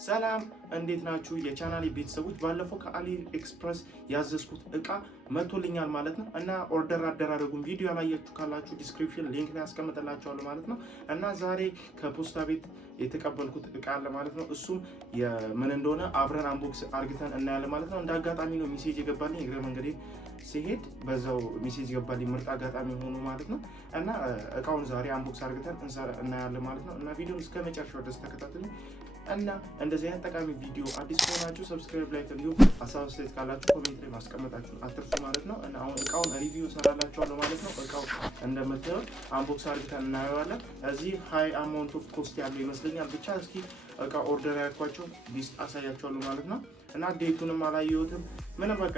ሰላም እንዴት ናችሁ የቻናሌ ቤተሰቦች? ባለፈው ከአሊ ኤክስፕረስ ያዘዝኩት እቃ መጥቶልኛል ማለት ነው እና ኦርደር አደራረጉን ቪዲዮ ያላያችሁ ካላችሁ ዲስክሪፕሽን ሊንክ ላይ አስቀምጥላችኋለሁ ማለት ነው። እና ዛሬ ከፖስታ ቤት የተቀበልኩት እቃ አለ ማለት ነው። እሱም ምን እንደሆነ አብረን አንቦክስ አርግተን እናያለን ማለት ነው። እንደ አጋጣሚ ነው ሜሴጅ የገባልኝ እግረ መንገዴ ሲሄድ በዛው ሜሴጅ ገባልኝ። ምርጥ አጋጣሚ ሆኖ ማለት ነው። እና እቃውን ዛሬ አንቦክስ አርግተን እናያለን ማለት ነው። እና ቪዲዮውን እስከ መጨረሻው ድረስ ተከታተሉ። እና እንደዚህ አይነት ጠቃሚ ቪዲዮ አዲስ ከሆናችሁ ሰብስክራይብ፣ ላይክ እንዲሁም ሀሳብ አስተያየት ካላችሁ ኮሜንት ላይ ማስቀመጣችሁን አትርሱ ማለት ነው። እና አሁን እቃውን ሪቪው ሰራላችኋለሁ ማለት ነው። እቃው እንደምታዩት አንቦክስ አድርገን እናየዋለን። እዚህ ሃይ አማውንት ኦፍ ኮስት ያለው ይመስለኛል። ብቻ እስኪ እቃ ኦርደር ያልኳቸው ሊስት አሳያችኋለሁ ማለት ነው። እና ዴቱንም አላየሁትም ምንም በቃ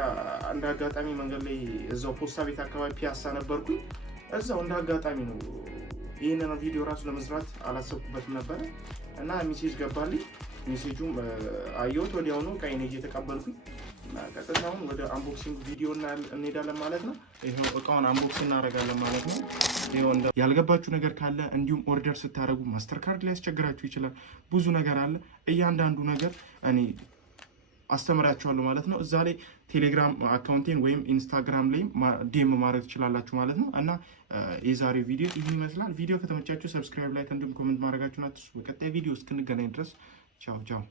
እንደ አጋጣሚ መንገድ ላይ እዛው ፖስታ ቤት አካባቢ ፒያሳ ነበርኩኝ። እዛው እንደ አጋጣሚ ነው ይህንን ቪዲዮ ራሱ ለመስራት አላሰብኩበትም ነበረ እና ሜሴጅ ገባልኝ። ሜሴጁም አየሁት ወዲያውኑ እቃዬን እየተቀበልኩኝ እና ቀጥታውን ወደ አንቦክሲንግ ቪዲዮ እንሄዳለን ማለት ነው። ይሄው እቃውን አንቦክሲንግ እናደርጋለን ማለት ነው። ይሄው ያልገባችሁ ነገር ካለ እንዲሁም ኦርደር ስታደርጉ ማስተር ካርድ ላይ ያስቸግራችሁ ይችላል። ብዙ ነገር አለ። እያንዳንዱ ነገር እኔ አስተምራችኋለሁ ማለት ነው። እዛ ላይ ቴሌግራም አካውንቴን ወይም ኢንስታግራም ላይ ዲኤም ማድረግ ትችላላችሁ ማለት ነው። እና የዛሬው ቪዲዮ ይህን ይመስላል። ቪዲዮ ከተመቻችሁ ሰብስክራይብ፣ ላይክ እንዲሁም ኮሜንት ማድረጋችሁን አትርሱ። በቀጣይ ቪዲዮ እስክንገናኝ ድረስ ቻው ቻው።